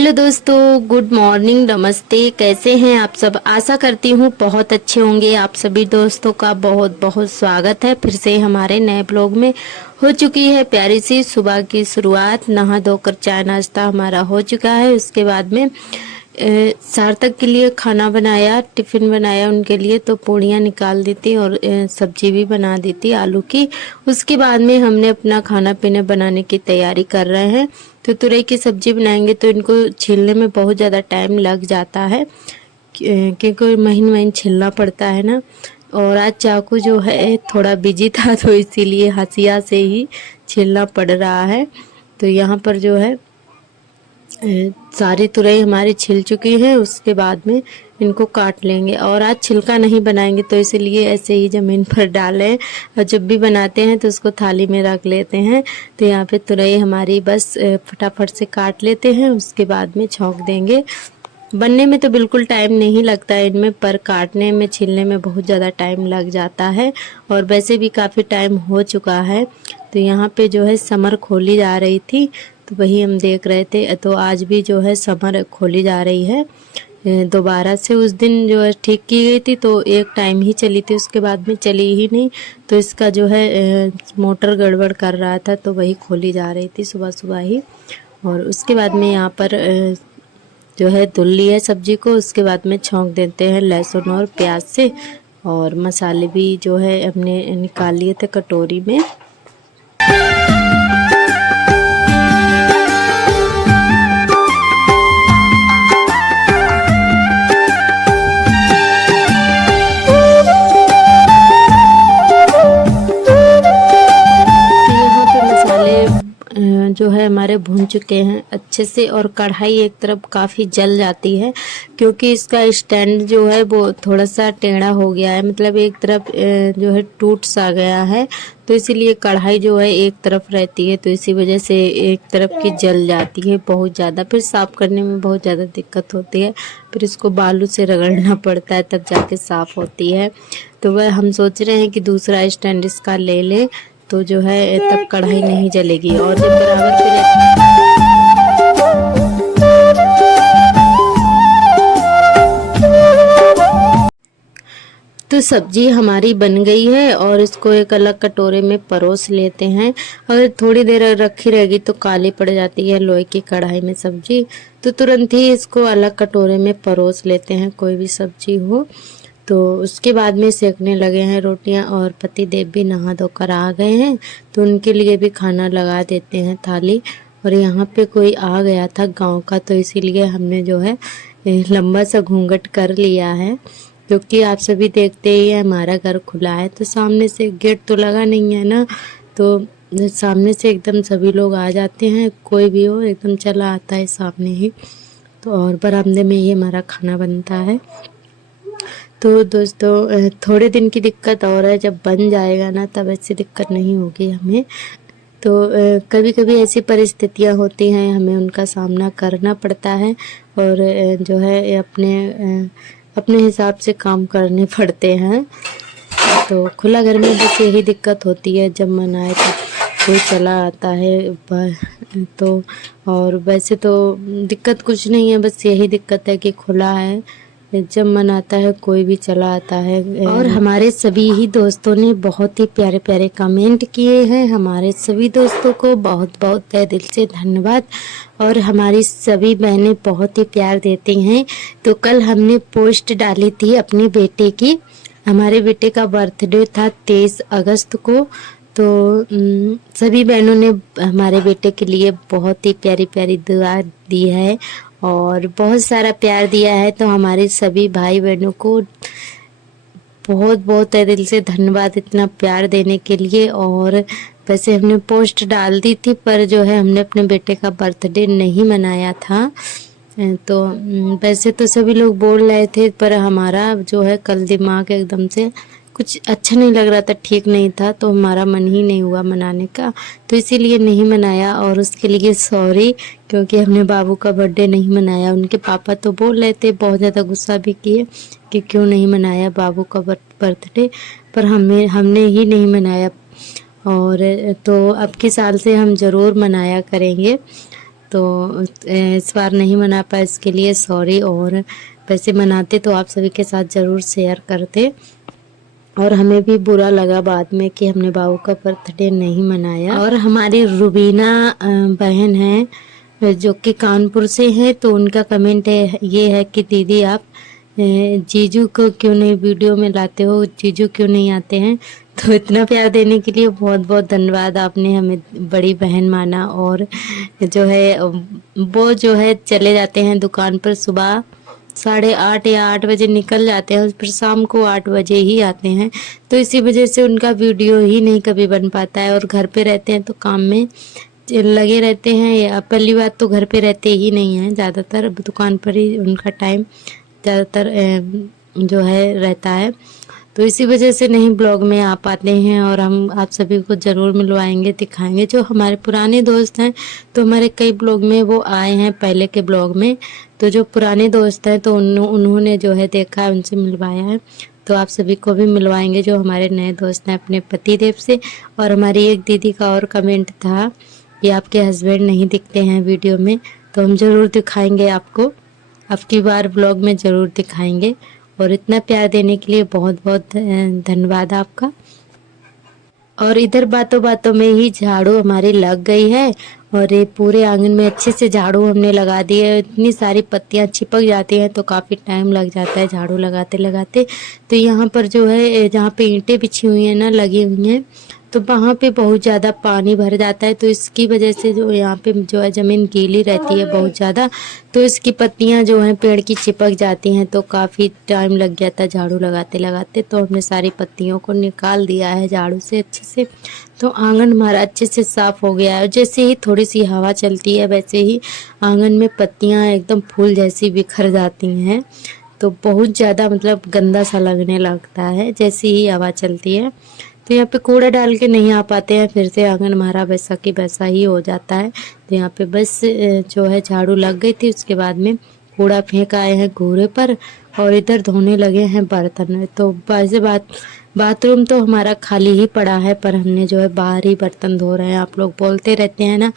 Hello दोस्तों, good morning, नमस्ते। कैसे हैं आप सब? आशा करती हूँ बहुत अच्छे होंगे। आप सभी दोस्तों का बहुत बहुत स्वागत है फिर से हमारे नए ब्लॉग में। हो चुकी है प्यारी सी सुबह की शुरुआत। नहा धोकर चाय नाश्ता हमारा हो चुका है। उसके बाद में सार्थक के लिए खाना बनाया, टिफिन बनाया उनके लिए, तो पूड़ियाँ निकाल दी थी और सब्जी भी बना दी थी आलू की। उसके बाद में हमने अपना खाना पीना बनाने की तैयारी कर रहे हैं। तो तुरई की सब्जी बनाएंगे तो इनको छीलने में बहुत ज़्यादा टाइम लग जाता है, क्योंकि महीन महीन छीलना पड़ता है ना। और आज चाकू जो है थोड़ा बिजी था तो इसीलिए हसिया से ही छीलना पड़ रहा है। तो यहाँ पर जो है सारी तुरई हमारी छिल चुकी है। उसके बाद में इनको काट लेंगे और आज छिलका नहीं बनाएंगे तो इसलिए ऐसे ही ज़मीन पर डालें। और जब भी बनाते हैं तो उसको थाली में रख लेते हैं। तो यहाँ पे तुरई हमारी बस फटाफट से काट लेते हैं, उसके बाद में छौंक देंगे। बनने में तो बिल्कुल टाइम नहीं लगता है इनमें, पर काटने में छिलने में बहुत ज़्यादा टाइम लग जाता है। और वैसे भी काफ़ी टाइम हो चुका है। तो यहाँ पे जो है समर खोली जा रही थी, तो वही हम देख रहे थे। तो आज भी जो है समर खोली जा रही है दोबारा से। उस दिन जो है ठीक की गई थी तो एक टाइम ही चली थी, उसके बाद में चली ही नहीं। तो इसका जो है मोटर गड़बड़ कर रहा था, तो वही खोली जा रही थी सुबह सुबह ही। और उसके बाद में यहाँ पर जो है धुल ली है सब्जी को। उसके बाद में छौंक देते हैं लहसुन और प्याज से। और मसाले भी जो है हमने निकाल लिए थे कटोरी में। जो है हमारे भून चुके हैं अच्छे से। और कढ़ाई एक तरफ काफ़ी जल जाती है, क्योंकि इसका स्टैंड जो है वो थोड़ा सा टेढ़ा हो गया है, मतलब एक तरफ जो है टूट सा गया है। तो इसीलिए कढ़ाई जो है एक तरफ रहती है, तो इसी वजह से एक तरफ की जल जाती है बहुत ज़्यादा। फिर साफ़ करने में बहुत ज़्यादा दिक्कत होती है, फिर इसको बालू से रगड़ना पड़ता है तब जाके साफ़ होती है। तो वह हम सोच रहे हैं कि दूसरा स्टैंड इसका ले लें, तो जो है तब कढ़ाई नहीं जलेगी। और जब बराबर पे तो सब्जी हमारी बन गई है और इसको एक अलग कटोरे में परोस लेते हैं। अगर थोड़ी देर रखी रहेगी तो काली पड़ जाती है लोहे की कढ़ाई में सब्जी, तो तुरंत ही इसको अलग कटोरे में परोस लेते हैं, कोई भी सब्जी हो। तो उसके बाद में सेकने लगे हैं रोटियां। और पति देव भी नहा धोकर आ गए हैं, तो उनके लिए भी खाना लगा देते हैं थाली। और यहाँ पे कोई आ गया था गांव का, तो इसीलिए हमने जो है लंबा सा घूंघट कर लिया है, क्योंकि आप सभी देखते ही हमारा घर खुला है, तो सामने से गेट तो लगा नहीं है ना, तो सामने से एकदम सभी लोग आ जाते हैं, कोई भी हो एकदम चला आता है सामने ही। तो और बरामदे में ही हमारा खाना बनता है। तो दोस्तों थोड़े दिन की दिक्कत और है, जब बन जाएगा ना तब ऐसी दिक्कत नहीं होगी हमें। तो कभी कभी ऐसी परिस्थितियां होती हैं, हमें उनका सामना करना पड़ता है। और जो है अपने हिसाब से काम करने पड़ते हैं। तो खुला घर में बस यही दिक्कत होती है, जब मन आए तो कोई चला आता है। तो और वैसे तो दिक्कत कुछ नहीं है, बस यही दिक्कत है कि खुला है, जब मन आता है कोई भी चला आता है। और हमारे सभी ही दोस्तों ने बहुत ही प्यारे प्यारे कमेंट किए हैं। हमारे सभी दोस्तों को बहुत बहुत तहे दिल से धन्यवाद। और हमारी सभी बहनें बहुत ही प्यार देती हैं। तो कल हमने पोस्ट डाली थी अपने बेटे की। हमारे बेटे का बर्थडे था 23 अगस्त को। तो सभी बहनों ने हमारे बेटे के लिए बहुत ही प्यारी प्यारी दुआ दी है और बहुत सारा प्यार दिया है। तो हमारे सभी भाई बहनों को बहुत बहुत तहे दिल से धन्यवाद इतना प्यार देने के लिए। और वैसे हमने पोस्ट डाल दी थी, पर जो है हमने अपने बेटे का बर्थडे नहीं मनाया था। तो वैसे तो सभी लोग बोल रहे थे, पर हमारा जो है कल दिमाग एकदम से कुछ अच्छा नहीं लग रहा था, ठीक नहीं था, तो हमारा मन ही नहीं हुआ मनाने का, तो इसीलिए नहीं मनाया। और उसके लिए सॉरी, क्योंकि हमने बाबू का बर्थडे नहीं मनाया। उनके पापा तो बोल रहे थे, बहुत ज़्यादा गुस्सा भी किए कि क्यों नहीं मनाया बाबू का बर्थडे, पर हमने ही नहीं मनाया। और तो अब की साल से हम ज़रूर मनाया करेंगे। तो इस बार नहीं मना पाया, इसके लिए सॉरी। और वैसे मनाते तो आप सभी के साथ ज़रूर शेयर करते, और हमें भी बुरा लगा बाद में कि हमने बाबू का बर्थडे नहीं मनाया। और हमारी रुबीना बहन है जो कि कानपुर से है, तो उनका कमेंट ये है कि दीदी आप जीजू को क्यों नहीं वीडियो में लाते हो, जीजू क्यों नहीं आते हैं। तो इतना प्यार देने के लिए बहुत बहुत धन्यवाद, आपने हमें बड़ी बहन माना। और जो है वो जो है चले जाते हैं दुकान पर, सुबह 8:30 या 8 बजे निकल जाते हैं, फिर शाम को 8 बजे ही आते हैं। तो इसी वजह से उनका वीडियो ही नहीं कभी बन पाता है, और घर पे रहते हैं तो काम में लगे रहते हैं। या पहली बात तो घर पे रहते ही नहीं हैं, ज़्यादातर दुकान पर ही उनका टाइम ज़्यादातर जो है रहता है। तो इसी वजह से नहीं ब्लॉग में आ पाते हैं, और हम आप सभी को ज़रूर मिलवाएंगे, दिखाएंगे। जो हमारे पुराने दोस्त हैं तो हमारे कई ब्लॉग में वो आए हैं पहले के ब्लॉग में, तो जो पुराने दोस्त हैं तो उन्होंने जो है देखा है, उनसे मिलवाया है। तो आप सभी को भी मिलवाएंगे जो हमारे नए दोस्त हैं अपने पति देव से। और हमारी एक दीदी का और कमेंट था कि आपके हस्बैंड नहीं दिखते हैं वीडियो में, तो हम ज़रूर दिखाएंगे आपको, अब की बार ब्लॉग में ज़रूर दिखाएंगे। और इतना प्यार देने के लिए बहुत बहुत धन्यवाद आपका। और इधर बातों बातों में ही झाड़ू हमारी लग गई है, और ये पूरे आंगन में अच्छे से झाड़ू हमने लगा दी है। इतनी सारी पत्तियां चिपक जाती हैं तो काफ़ी टाइम लग जाता है झाड़ू लगाते लगाते। तो यहाँ पर जो है जहाँ पे ईंटें बिछी हुई हैं ना, लगी हुई हैं, तो वहाँ पे बहुत ज़्यादा पानी भर जाता है। तो इसकी वजह से जो यहाँ पे जो है ज़मीन गीली रहती है बहुत ज़्यादा, तो इसकी पत्तियाँ जो हैं पेड़ की चिपक जाती हैं, तो काफ़ी टाइम लग जाता है झाड़ू लगाते लगाते। तो हमने सारी पत्तियों को निकाल दिया है झाड़ू से अच्छे से। तो आंगन हमारा अच्छे से साफ़ हो गया है। जैसे ही थोड़ी सी हवा चलती है वैसे ही आंगन में पत्तियाँ एकदम फूल जैसी बिखर जाती हैं, तो बहुत ज़्यादा मतलब गंदा सा लगने लगता है जैसे ही हवा चलती है। तो यहाँ पे कूड़ा डाल के नहीं आ पाते हैं, फिर से आंगन हमारा वैसा कि वैसा ही हो जाता है। तो यहाँ पे बस जो है झाड़ू लग गई थी, उसके बाद में कूड़ा फेंक आए हैं घूरे पर, और इधर धोने लगे हैं बर्तन। तो वैसे बाथरूम तो हमारा खाली ही पड़ा है, पर हमने जो है बाहर ही बर्तन धो रहे हैं। आप लोग बोलते रहते हैं ना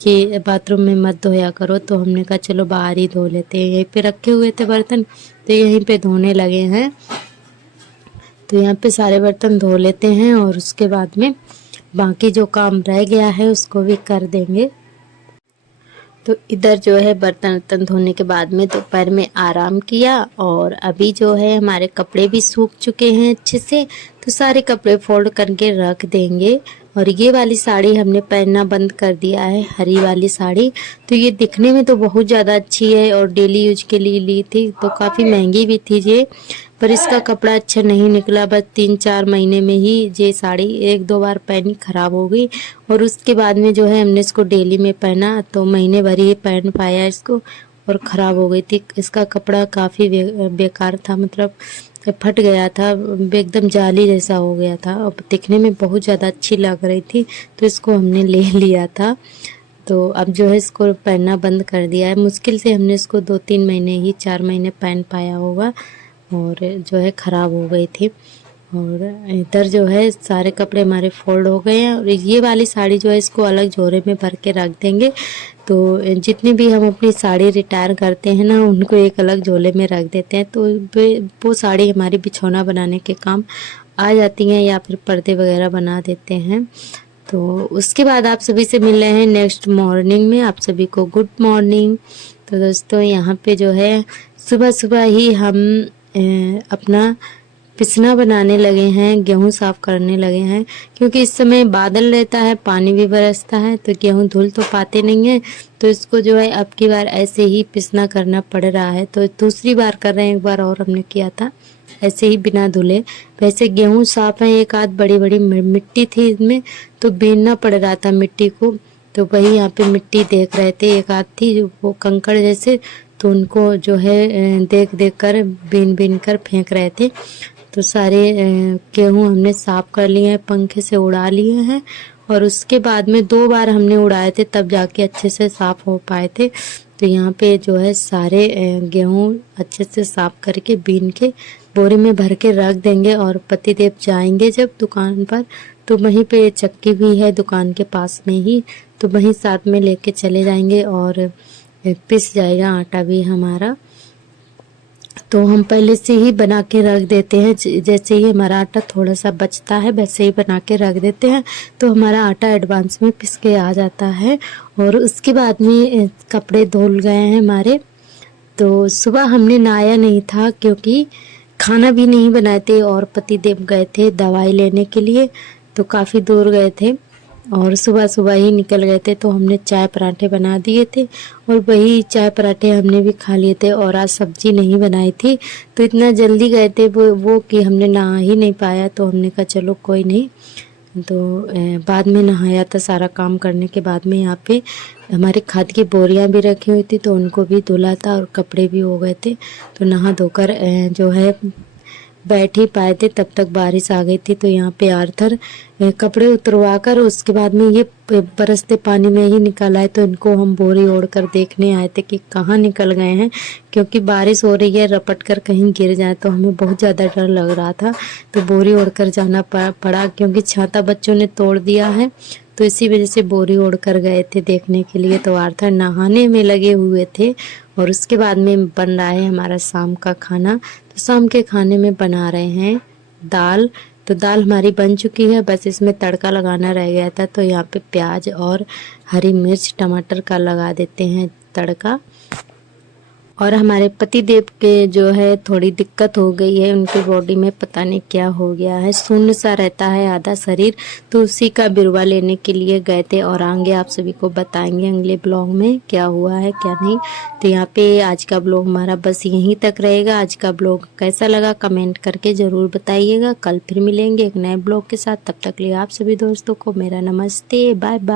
कि बाथरूम में मत धोया करो, तो हमने कहा चलो बाहर ही धो लेते हैं। यहीं पे रखे हुए थे बर्तन, तो यहीं पे धोने लगे हैं। तो यहाँ पे सारे बर्तन धो लेते हैं, और उसके बाद में बाकी जो काम रह गया है उसको भी कर देंगे। तो इधर जो है बर्तन धोने के बाद में दोपहर में आराम किया, और अभी जो है हमारे कपड़े भी सूख चुके हैं अच्छे से, तो सारे कपड़े फोल्ड करके रख देंगे। और ये वाली साड़ी हमने पहनना बंद कर दिया है, हरी वाली साड़ी। तो ये दिखने में तो बहुत ज़्यादा अच्छी है, और डेली यूज के लिए ली थी, तो काफ़ी महंगी भी थी ये, पर इसका कपड़ा अच्छा नहीं निकला। बस 3-4 महीने में ही ये साड़ी 1-2 बार पहनी ख़राब हो गई, और उसके बाद में जो है हमने इसको डेली में पहना, तो महीने भर ही पहन पाया इसको, और ख़राब हो गई थी। इसका कपड़ा काफ़ी बेकार था, मतलब फट गया था, एकदम जाली जैसा हो गया था, और दिखने में बहुत ज़्यादा अच्छी लग रही थी, तो इसको हमने ले लिया था। तो अब जो है इसको पहनना बंद कर दिया है। मुश्किल से हमने इसको 2-3 महीने ही 4 महीने पहन पाया होगा, और जो है ख़राब हो गई थी। और इधर जो है सारे कपड़े हमारे फोल्ड हो गए हैं, और ये वाली साड़ी जो है इसको अलग झोरे में भर के रख देंगे। तो जितनी भी हम अपनी साड़ी रिटायर करते हैं ना, उनको एक अलग झोले में रख देते हैं, तो वो साड़ी हमारी बिछौना बनाने के काम आ जाती हैं, या फिर पर्दे वगैरह बना देते हैं। तो उसके बाद आप सभी से मिल रहे हैं नेक्स्ट मॉर्निंग में। आप सभी को गुड मॉर्निंग। तो दोस्तों यहाँ पे जो है सुबह सुबह ही हम अपना पिसना बनाने लगे हैं, गेहूं साफ करने लगे हैं, क्योंकि इस समय बादल रहता है, पानी भी बरसता है, तो गेहूं धुल तो पाते नहीं है। तो इसको जो है अब की बार ऐसे ही पिसना करना पड़ रहा है। तो दूसरी बार कर रहे हैं, एक बार और हमने किया था ऐसे ही बिना धुले। वैसे गेहूं साफ है, एक आध बड़ी बड़ी मिट्टी थी इसमें, तो बीनना पड़ रहा था मिट्टी को। तो वही यहाँ पे मिट्टी देख रहे थे, एक आध थी जो वो कंकड़ जैसे, तो उनको जो है देख देख कर बीन कर फेंक रहे थे। तो सारे गेहूँ हमने साफ कर लिए हैं, पंखे से उड़ा लिए हैं, और उसके बाद में 2 बार हमने उड़ाए थे, तब जाके अच्छे से साफ हो पाए थे। तो यहाँ पे जो है सारे गेहूँ अच्छे से साफ करके बीन के बोरी में भर के रख देंगे और पतिदेव जाएंगे जब दुकान पर तो वहीं पे चक्की भी है दुकान के पास में ही, तो वहीं साथ में लेके चले जाएंगे और पिस जाएगा आटा भी हमारा। तो हम पहले से ही बना के रख देते हैं, जैसे ही हमारा आटा थोड़ा सा बचता है वैसे ही बना के रख देते हैं, तो हमारा आटा एडवांस में पिस के आ जाता है। और उसके बाद में कपड़े धुल गए हैं हमारे। तो सुबह हमने नहाया नहीं था क्योंकि खाना भी नहीं बनाए थे और पतिदेव गए थे दवाई लेने के लिए, तो काफ़ी दूर गए थे और सुबह सुबह ही निकल गए थे। तो हमने चाय पराठे बना दिए थे और वही चाय पराठे हमने भी खा लिए थे। और आज सब्जी नहीं बनाई थी, तो इतना जल्दी गए थे वो कि हमने नहा ही नहीं पाया। तो हमने कहा चलो कोई नहीं, तो बाद में नहाया था। सारा काम करने के बाद में यहाँ पे हमारे खाद की बोरियां भी रखी हुई थी, तो उनको भी धुला था और कपड़े भी हो गए थे। तो नहा धोकर जो है बैठ ही पाए थे, तब तक बारिश आ गई थी। तो यहाँ पे आर्थर कपड़े उतरवा कर उसके बाद में ये बरसते पानी में ही निकल आए। तो इनको हम बोरी ओढ़ कर देखने आए थे कि कहाँ निकल गए हैं, क्योंकि बारिश हो रही है, रपट कर कहीं गिर जाए तो हमें बहुत ज़्यादा डर लग रहा था। तो बोरी ओढ़ कर जाना पड़ा क्योंकि छाता बच्चों ने तोड़ दिया है, तो इसी वजह से बोरी ओढ़ कर गए थे देखने के लिए। तो आर्थर नहाने में लगे हुए थे और उसके बाद में बन रहा है हमारा शाम का खाना। तो शाम के खाने में बना रहे हैं दाल। तो दाल हमारी बन चुकी है, बस इसमें तड़का लगाना रह गया था। तो यहाँ पे प्याज और हरी मिर्च टमाटर का लगा देते हैं तड़का। और हमारे पति देव के जो है थोड़ी दिक्कत हो गई है, उनके बॉडी में पता नहीं क्या हो गया है, शून्य सा रहता है आधा शरीर। तो उसी का बिरवा लेने के लिए गए थे और आगे आप सभी को बताएंगे अगले ब्लॉग में क्या हुआ है क्या नहीं। तो यहाँ पे आज का ब्लॉग हमारा बस यहीं तक रहेगा। आज का ब्लॉग कैसा लगा कमेंट करके ज़रूर बताइएगा। कल फिर मिलेंगे एक नए ब्लॉग के साथ, तब तक लिए आप सभी दोस्तों को मेरा नमस्ते, बाय बाय।